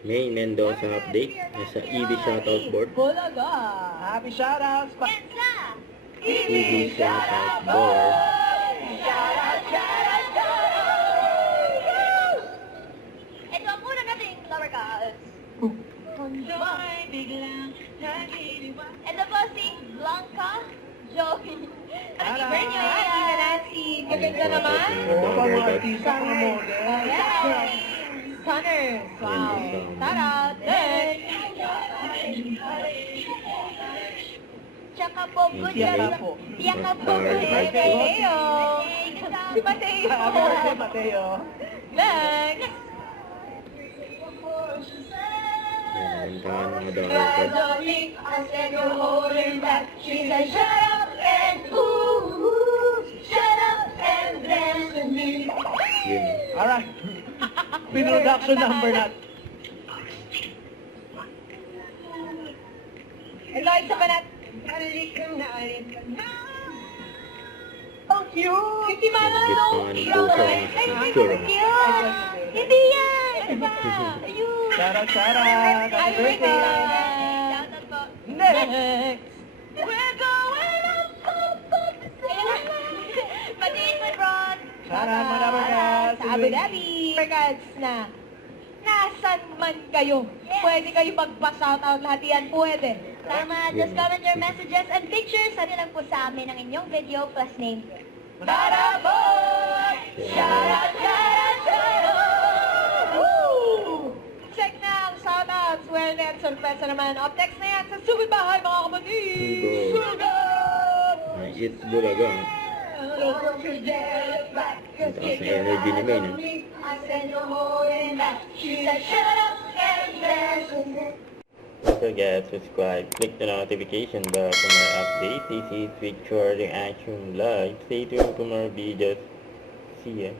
May Mendoza update sa EV shoutout board. Bulaga! Happy shoutouts! EV shoutout board. Ito ang unang nating flower cards. Ito po si Blanca Joey. Happy birthday, Nancy! Maganda naman. Oo, mga artista, mga model. Ayan! Sunners! Wow! Tara! Then! Tsaka po, good Tiyak job. po. Tiyak po, good Mateo! Si Mateo! Happy birthday, Mateo. Next! Nakantahan ng Madara. I said you're holding back. She said, shut up and ooh, shut up and dance with me. Yun. Alright. Pinroduction number natin. Ito, isa pa natin. Oh, cute! Hindi Mano, Cute no? naman ang puso. Ay, Sure. cute! Hindi yan! Iba! Ayun! Shout out. Happy birthday. Shoutout po. Next. We're going up, Patiin mo, Ron. Shout out, mga Labarkads. Sa Abu Dhabi. Labarkads na nasan man kayo. Pwede kayo magpa-shoutout lahat yan. Pwede. Tama, just comment your messages and pictures. Sali lang po sa amin ang inyong video plus name. Tara po! Shoutout, Woo! Check na ang shoutouts. Well, net, sorpresa naman. Up next na yan sa Sugod Bahay, mga kapatid! Sugod. Sugod! Ay, It's Bulaga. Ang taas na energy ni May, no? Don't forget to subscribe, click the notification bell for more updates. This is Victor Reaction Live. Stay tuned for more videos. See ya.